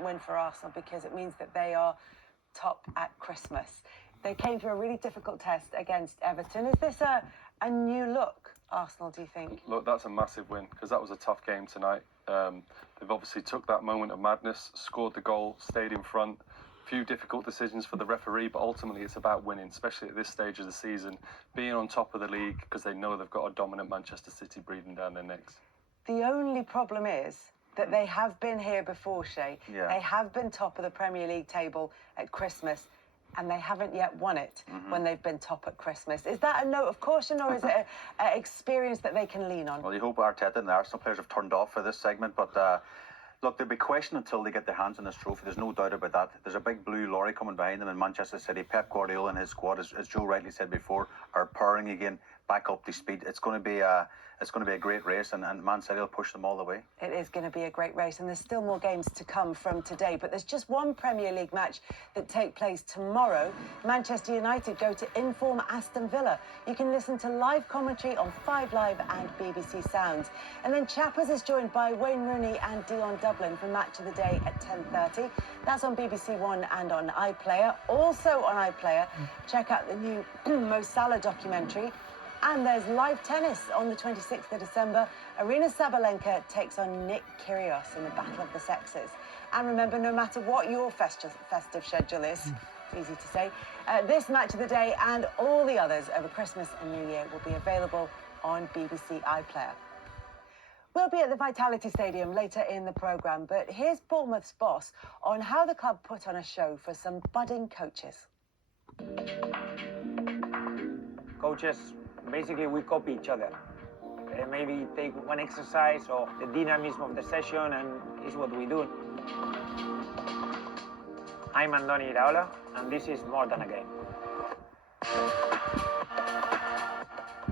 important win for Arsenal because it means that they are top at Christmas. They came through a really difficult test against Everton. Is this a new look, Arsenal, do you think? Look, that's a massive win because that was a tough game tonight. They've obviously took that moment of madness, scored the goal, stayed in front. Few difficult decisions for the referee, but ultimately it's about winning, especially at this stage of the season, being on top of the league because they know they've got a dominant Manchester City breathing down their necks. The only problem is that they have been here before, Shay. Yeah. They have been top of the Premier League table at Christmas, and they haven't yet won it when they've been top at Christmas. Is that a note of caution, or is it an experience that they can lean on? Well, you hope Arteta and the Arsenal players have turned off for this segment, but look, they'll be questioned until they get their hands on this trophy. There's no doubt about that. There's a big blue lorry coming behind them in Manchester City. Pep Guardiola and his squad, as Joe rightly said before, are powering again back up to speed. It's going to be a great race, and Man City will push them all the way. It is going to be a great race, and there's still more games to come from today. But there's just one Premier League match that take place tomorrow. Manchester United go to inform Aston Villa. You can listen to live commentary on 5 Live and BBC Sounds. And then Chappers is joined by Wayne Rooney and Dion Dublin for Match of the Day at 10:30. That's on BBC One and on iPlayer. Also on iPlayer, check out the new Mo Salah documentary. And there's live tennis on the 26th of December. Arina Sabalenka takes on Nick Kyrgios in the Battle of the Sexes. And remember, no matter what your festive schedule is, easy to say, this Match of the Day and all the others over Christmas and New Year will be available on BBC iPlayer. We'll be at the Vitality Stadium later in the programme, but here's Bournemouth's boss on how the club put on a show for some budding coaches. Coaches, basically we copy each other. Maybe take one exercise or the dynamism of the session, and it's what we do. I'm Andoni Iraola, and this is More Than a Game.